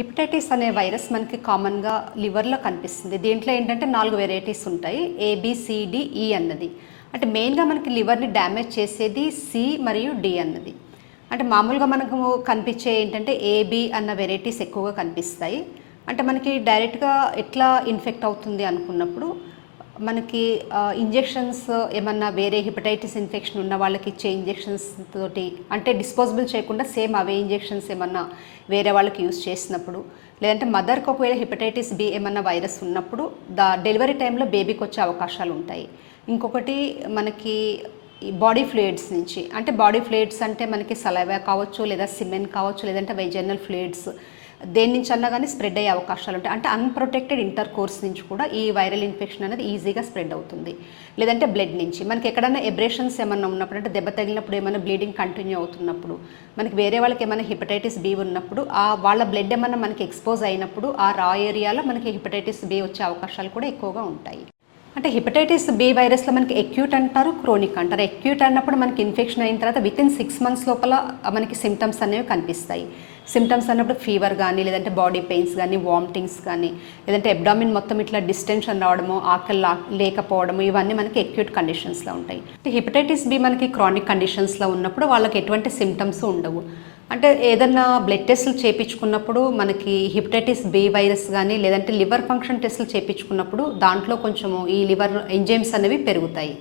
Hepatitis అనే virus మనకి కామన్గా లివర్లో కనిపిస్తుంది. దీంట్లో ఏంటంటే 4 వెరైటీస్ ఉంటాయి. ఏబిసిడిఈ అన్నది. అంటే మెయిన్గా మనకి లివర్ని డ్యామేజ్ చేసేది సి మరియు డి అన్నది. అంటే మామూలుగా మనకు కనిపించే ఏంటంటే ఏబి అన్న వెరైటీస్ ఎక్కువగా కనిపిస్తాయి. అంటే మనకి డైరెక్ట్గా ఎట్లా ఇన్ఫెక్ట్ అవుతుంది అనుకున్నప్పుడు మనకి ఇంజెక్షన్స్ ఏమన్నా వేరే హెపటైటిస్ ఇన్ఫెక్షన్ ఉన్న వాళ్ళకి ఇచ్చే ఇంజెక్షన్స్ తోటి అంటే డిస్పోజబుల్ చేయకుండా సేమ్ అవే ఇంజెక్షన్స్ ఏమన్నా వేరే వాళ్ళకి యూస్ చేసినప్పుడు, లేదంటే మదర్కి ఒకవేళ హెపటైటిస్ బి ఏమన్నా వైరస్ ఉన్నప్పుడు డెలివరీ టైంలో బేబీకి వచ్చే అవకాశాలు ఉంటాయి. ఇంకొకటి మనకి బాడీ ఫ్లూయిడ్స్ నుంచి, అంటే బాడీ ఫ్లూయిడ్స్ అంటే మనకి సలైవా కావచ్చు, లేదా సిమెన్ కావచ్చు, లేదంటే వెజైనల్ ఫ్లూయిడ్స్ దేని నుంచి అన్నా కానీ స్ప్రెడ్ అయ్యే అవకాశాలు ఉంటాయి. అంటే అన్‌ప్రొటెక్టెడ్ ఇంటర్ కోర్స్ నుంచి కూడా ఈ వైరల్ ఇన్ఫెక్షన్ అనేది ఈజీగా స్ప్రెడ్ అవుతుంది. లేదంటే బ్లడ్ నుంచి మనకి ఎక్కడైనా ఎబ్రేషన్స్ ఏమన్నా ఉన్నప్పుడు, అంటే దెబ్బ తగిలినప్పుడు ఏమైనా బ్లీడింగ్ కంటిన్యూ అవుతున్నప్పుడు, మనకి వేరే వాళ్ళకి ఏమైనా హెపటైటిస్ బి ఉన్నప్పుడు వాళ్ళ బ్లడ్ ఏమన్నా మనకి ఎక్స్పోజ్ అయినప్పుడు ఆ రా ఏరియాలో మనకి హెపటైటిస్ బి వచ్చే అవకాశాలు కూడా ఎక్కువగా ఉంటాయి. అంటే హెపటైటిస్ బి వైరస్లో మనకి ఎక్యూట్ అంటారు, క్రోనిక్ అంటారు. ఎక్యూట్ అన్నప్పుడు మనకి ఇన్ఫెక్షన్ అయిన తర్వాత వితిన్ 6 months లోపల మనకి సిమ్టమ్స్ అనేవి కనిపిస్తాయి. సిమ్టమ్స్ అన్నప్పుడు ఫీవర్ కానీ, లేదంటే బాడీ పెయిన్స్ కానీ, వామిటింగ్స్ కానీ, లేదంటే అబ్డామిన్ మొత్తం ఇట్లా డిస్టెన్షన్ రావడము, ఆకలి లేకపోవడము, ఇవన్నీ మనకి ఎక్యూట్ కండిషన్స్లో ఉంటాయి. హెపటైటిస్ బి మనకి క్రానిక్ కండిషన్స్లో ఉన్నప్పుడు వాళ్ళకి ఎటువంటి సిమ్టమ్స్ ఉండవు. అంటే ఏదన్నా బ్లడ్ టెస్టులు చేయించుకున్నప్పుడు మనకి హెపటైటిస్ బి వైరస్ కానీ, లేదంటే లివర్ ఫంక్షన్ టెస్టులు చేయించుకున్నప్పుడు దాంట్లో కొంచెము ఈ లివర్ ఎంజైమ్స్ అనేవి పెరుగుతాయి.